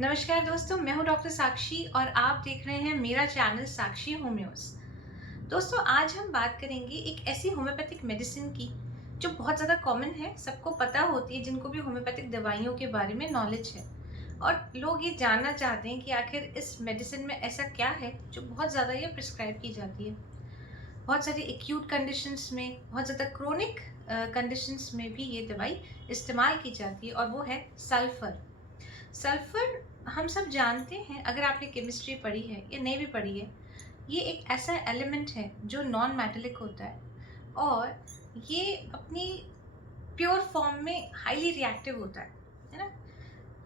नमस्कार दोस्तों, मैं हूं डॉक्टर साक्षी और आप देख रहे हैं मेरा चैनल साक्षी होम्योस। दोस्तों, आज हम बात करेंगे एक ऐसी होम्योपैथिक मेडिसिन की जो बहुत ज़्यादा कॉमन है, सबको पता होती है, जिनको भी होम्योपैथिक दवाइयों के बारे में नॉलेज है। और लोग ये जानना चाहते हैं कि आखिर इस मेडिसिन में ऐसा क्या है जो बहुत ज़्यादा ये प्रिस्क्राइब की जाती है। बहुत सारी एक्यूट कंडीशंस में, बहुत ज़्यादा क्रोनिक कंडीशंस में भी ये दवाई इस्तेमाल की जाती है, और वो है सल्फर। सल्फर हम सब जानते हैं, अगर आपने केमिस्ट्री पढ़ी है या नहीं भी पढ़ी है, ये एक ऐसा एलिमेंट है जो नॉन मेटेलिक होता है, और ये अपनी प्योर फॉर्म में हाईली रिएक्टिव होता है ना।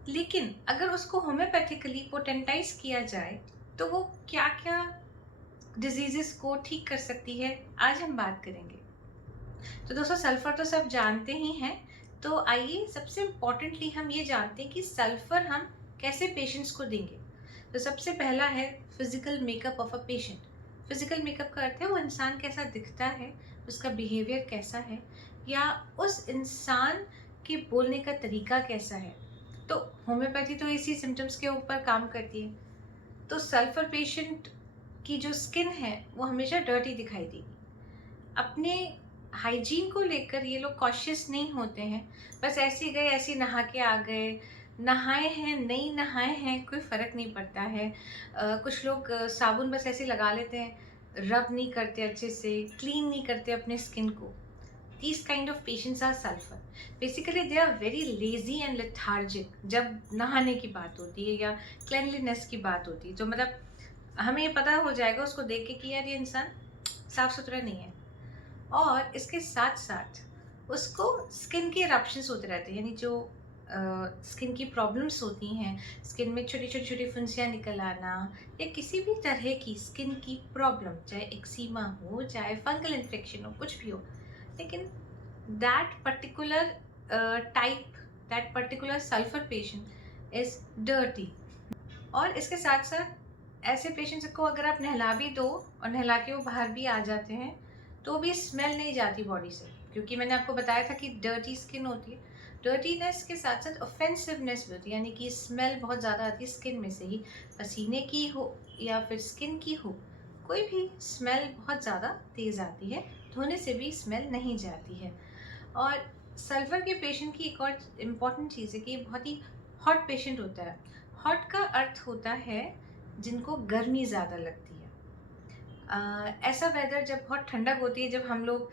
लेकिन अगर उसको होम्योपैथिकली पोटेंटाइज किया जाए तो वो क्या क्या डिजीजेस को ठीक कर सकती है, आज हम बात करेंगे। तो दोस्तों, सल्फर तो सब जानते ही हैं। तो आइए, सबसे इम्पोर्टेंटली हम ये जानते हैं कि सल्फर हम कैसे पेशेंट्स को देंगे। तो सबसे पहला है physical makeup of a patient. Physical makeup का अर्थ है वो इंसान कैसा दिखता है, उसका बिहेवियर कैसा है, या उस इंसान के बोलने का तरीका कैसा है। तो होम्योपैथी तो इसी सिम्टम्स के ऊपर काम करती है। तो सल्फर पेशेंट की जो स्किन है वो हमेशा डर्टी दिखाई देगी। अपने हाइजीन को लेकर ये लोग कॉशियस नहीं होते हैं। बस ऐसे ही गए, ऐसे ही नहा के आ गए, नहाए हैं नहीं नहाए हैं कोई फ़र्क नहीं पड़ता है। कुछ लोग साबुन बस ऐसे ही लगा लेते हैं, रब नहीं करते अच्छे से, क्लीन नहीं करते अपने स्किन को। These kind of patients are sulphur. Basically they are very lazy and lethargic जब नहाने की बात होती है या क्लेanलीनेस की बात होती है। तो मतलब हमें ये पता हो जाएगा उसको देख के कि यार ये इंसान साफ सुथरा नहीं है। और इसके साथ साथ उसको स्किन के इरप्शंस होते रहते हैं, यानी जो स्किन की प्रॉब्लम्स होती हैं, स्किन में छोटी छोटी छोटी फुंसियाँ निकल आना, या किसी भी तरह की स्किन की प्रॉब्लम, चाहे एक्सीमा हो, चाहे फंगल इन्फेक्शन हो, कुछ भी हो। लेकिन that particular type, that particular sulphur patient is dirty. और इसके साथ साथ ऐसे पेशेंट्स को अगर आप नहला भी दो और नहला के वो बाहर भी आ जाते हैं तो भी स्मेल नहीं जाती बॉडी से, क्योंकि मैंने आपको बताया था कि डर्टी स्किन होती है। डर्टीनेस के साथ साथ ऑफेंसिवनेस भी होती है, यानी कि स्मेल बहुत ज़्यादा आती है स्किन में से ही, पसीने की हो या फिर स्किन की हो, कोई भी स्मेल बहुत ज़्यादा तेज़ आती है। धोने से भी स्मेल नहीं जाती है। और सल्फर के पेशेंट की एक और इम्पॉर्टेंट चीज़ है कि ये बहुत ही हॉट पेशेंट होता है। हॉट का अर्थ होता है जिनको गर्मी ज़्यादा लगती है। ऐसा वेदर जब बहुत ठंडक होती है, जब हम लोग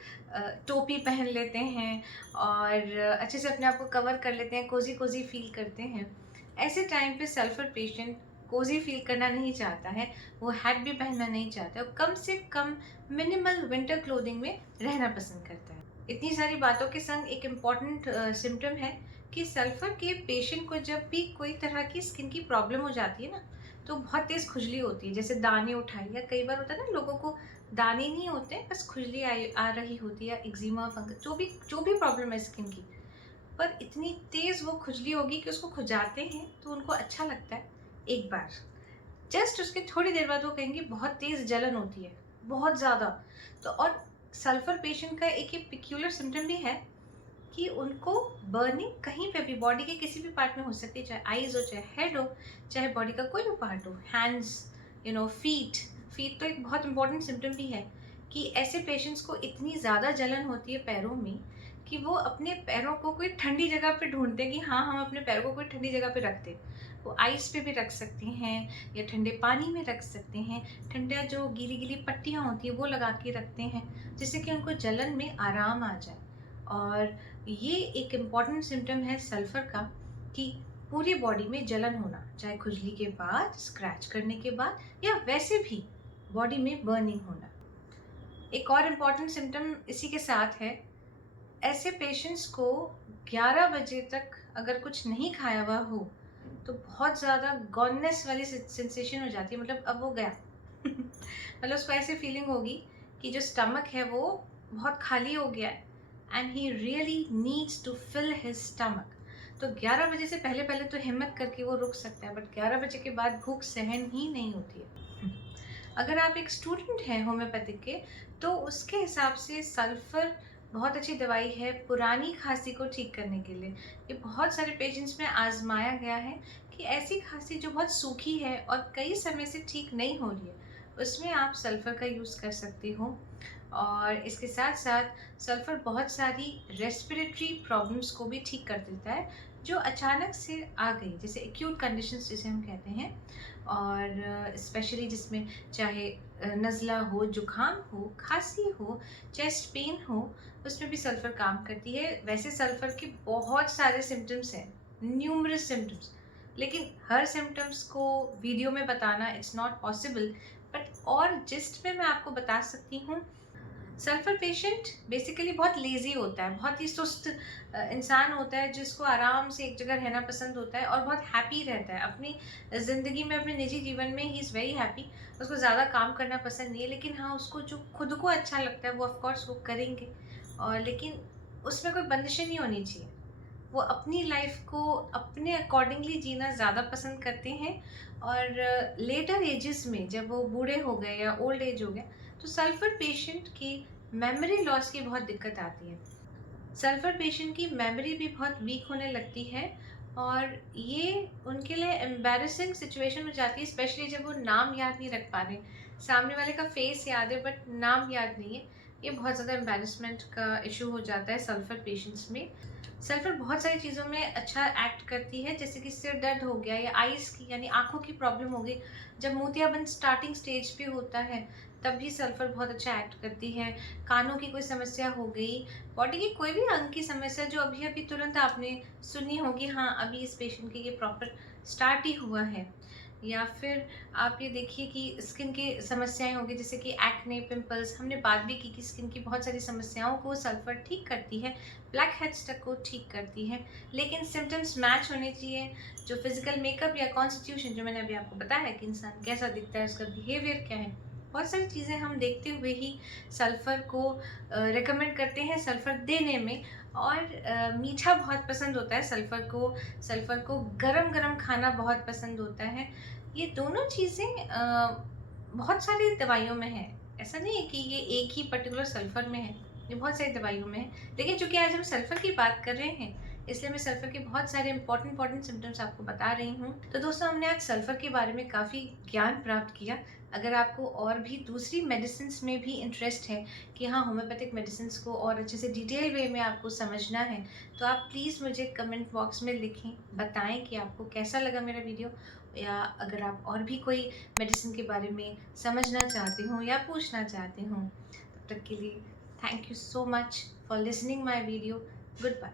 टोपी पहन लेते हैं और अच्छे से अपने आप को कवर कर लेते हैं, कोजी कोजी फील करते हैं, ऐसे टाइम पे सल्फर पेशेंट कोजी फील करना नहीं चाहता है, वो हैट भी पहनना नहीं चाहता है, और कम से कम मिनिमल विंटर क्लोथिंग में रहना पसंद करता है। इतनी सारी बातों के संग एक इम्पॉर्टेंट सिम्टम है कि सल्फर के पेशेंट को जब भी कोई तरह की स्किन की प्रॉब्लम हो जाती है ना, तो बहुत तेज़ खुजली होती है, जैसे दाने उठाए, या कई बार होता है ना लोगों को दाने नहीं होते, बस खुजली आ रही होती है, एक्जिमा, फंगस, जो भी प्रॉब्लम है स्किन की, पर इतनी तेज़ वो खुजली होगी कि उसको खुजाते हैं तो उनको अच्छा लगता है एक बार। जस्ट उसके थोड़ी देर बाद वो कहेंगे बहुत तेज़ जलन होती है, बहुत ज़्यादा। तो और सल्फर पेशेंट का एक ये पिक्यूलर सिम्टम भी है कि उनको बर्निंग कहीं पे भी बॉडी के किसी भी पार्ट में हो सकती है, चाहे आईज हो, चाहे हेड हो, चाहे बॉडी का कोई भी पार्ट हो, हैंड्स, फीट। फीट तो एक बहुत इंपॉर्टेंट सिम्टम भी है कि ऐसे पेशेंट्स को इतनी ज़्यादा जलन होती है पैरों में कि वो अपने पैरों को कोई ठंडी जगह पे ढूंढते हैं कि हाँ, हम अपने पैरों को कोई ठंडी जगह पे रखते हैं। वो आइस पे भी रख सकते हैं या ठंडे पानी में रख सकते हैं, ठंडा जो गीली गीली पट्टियाँ होती है वो लगा के रखते हैं, जिससे कि उनको जलन में आराम आ जाए। और ये एक इम्पॉर्टेंट सिम्टम है सल्फर का कि पूरी बॉडी में जलन होना, चाहे खुजली के बाद, स्क्रैच करने के बाद, या वैसे भी बॉडी में बर्निंग होना। एक और इम्पॉर्टेंट सिम्टम इसी के साथ है, ऐसे पेशेंट्स को 11 बजे तक अगर कुछ नहीं खाया हुआ हो तो बहुत ज़्यादा गॉननेस वाली सेंसेशन हो जाती है, मतलब अब वो गया मतलब उसको ऐसी फीलिंग होगी कि जो स्टमक है वो बहुत खाली हो गया है, and he really needs to fill his stomach. तो 11 बजे से पहले पहले तो हिम्मत करके वो रुक सकता है, बट 11 बजे के बाद भूख सहन ही नहीं होती है। अगर आप एक स्टूडेंट हैं होम्योपैथिक के, तो उसके हिसाब से सल्फर बहुत अच्छी दवाई है पुरानी खांसी को ठीक करने के लिए। ये बहुत सारे पेशेंट्स में आजमाया गया है कि कि ऐसी खांसी जो बहुत सूखी है और कई समय से ठीक नहीं हो रही है, उसमें आप सल्फ़र का यूज़ कर सकते हो। और इसके साथ साथ सल्फ़र बहुत सारी रेस्पिरेटरी प्रॉब्लम्स को भी ठीक कर देता है, जो अचानक से आ गई, जैसे एक्यूट कंडीशंस जिसे हम कहते हैं। और स्पेशली जिसमें चाहे नज़ला हो, जुकाम हो, खांसी हो, चेस्ट पेन हो, उसमें भी सल्फ़र काम करती है। वैसे सल्फ़र के बहुत सारे सिम्पटम्स हैं, न्यूमरस सिम्पटम्स, लेकिन हर सिम्पटम्स को वीडियो में बताना इट्स नॉट पॉसिबल। बट और जिस्ट में मैं आपको बता सकती हूँ। सल्फर पेशेंट बेसिकली बहुत लेज़ी होता है, बहुत ही सुस्त इंसान होता है, जिसको आराम से एक जगह रहना पसंद होता है और बहुत हैप्पी रहता है अपनी ज़िंदगी में, अपने निजी जीवन में ही इज़ वेरी हैप्पी। उसको ज़्यादा काम करना पसंद नहीं है, लेकिन हाँ, उसको जो खुद को अच्छा लगता है वो ऑफ कोर्स वो करेंगे। और लेकिन उसमें कोई बंदिशें नहीं होनी चाहिए। वो अपनी लाइफ को अपने अकॉर्डिंगली जीना ज़्यादा पसंद करते हैं। और लेटर एजेस में जब वो बूढ़े हो गए या ओल्ड एज हो गया, तो सल्फर पेशेंट की मेमोरी लॉस की बहुत दिक्कत आती है। सल्फर पेशेंट की मेमोरी भी बहुत वीक होने लगती है, और ये उनके लिए एम्बैरेसिंग सिचुएशन हो जाती है, स्पेशली जब वो नाम याद नहीं रख पा रहे। सामने वाले का फेस याद है बट नाम याद नहीं है। ये बहुत ज़्यादा एम्बैरेसमेंट का इशू हो जाता है सल्फर पेशेंट्स में। सल्फर बहुत सारी चीज़ों में अच्छा एक्ट करती है, जैसे कि सिर दर्द हो गया या आइज़ की यानी आँखों की प्रॉब्लम हो गई। जब मोतियाबिंद स्टार्टिंग स्टेज पे होता है, तब भी सल्फर बहुत अच्छा एक्ट करती है। कानों की कोई समस्या हो गई, बॉडी की कोई भी अंग की समस्या जो अभी-अभी तुरंत आपने सुनी होगी, हाँ, अभी इस पेशेंट के ये प्रॉपर स्टार्ट ही हुआ है। या फिर आप ये देखिए कि स्किन की समस्याएँ होंगी, जैसे कि एक्ने, पिंपल्स, हमने बात भी की कि स्किन की बहुत सारी समस्याओं को सल्फर ठीक करती है, ब्लैक हेड्स तक को ठीक करती है। लेकिन सिम्पटम्स मैच होने चाहिए, जो फिज़िकल मेकअप या कॉन्स्टिट्यूशन जो मैंने अभी आपको बताया है कि इंसान कैसा दिखता है, उसका बिहेवियर क्या है। बहुत सारी चीज़ें हम देखते हुए ही सल्फ़र को रिकमेंड करते हैं सल्फ़र देने में। और मीठा बहुत पसंद होता है सल्फ़र को गरम-गरम खाना बहुत पसंद होता है। ये दोनों चीज़ें बहुत सारी दवाइयों में हैं। ऐसा नहीं है कि ये एक ही पर्टिकुलर सल्फ़र में है, ये बहुत सारी दवाइयों में है। लेकिन चूँकि आज हम सल्फ़र की बात कर रहे हैं, इसलिए मैं सल्फ़र के बहुत सारे इम्पोर्टेंट सिम्पटम्स आपको बता रही हूँ। तो दोस्तों, हमने आज सल्फ़र के बारे में काफ़ी ज्ञान प्राप्त किया। अगर आपको और भी दूसरी मेडिसिन्स में भी इंटरेस्ट है कि हाँ, होम्योपैथिक मेडिसिन्स को और अच्छे से डिटेल वे में आपको समझना है, तो आप प्लीज़ मुझे कमेंट बॉक्स में लिखें, बताएँ कि आपको कैसा लगा मेरा वीडियो। या अगर आप और भी कोई मेडिसिन के बारे में समझना चाहते हो या पूछना चाहते हो, तब तक के लिए thank you so much for listening my video. Good bye.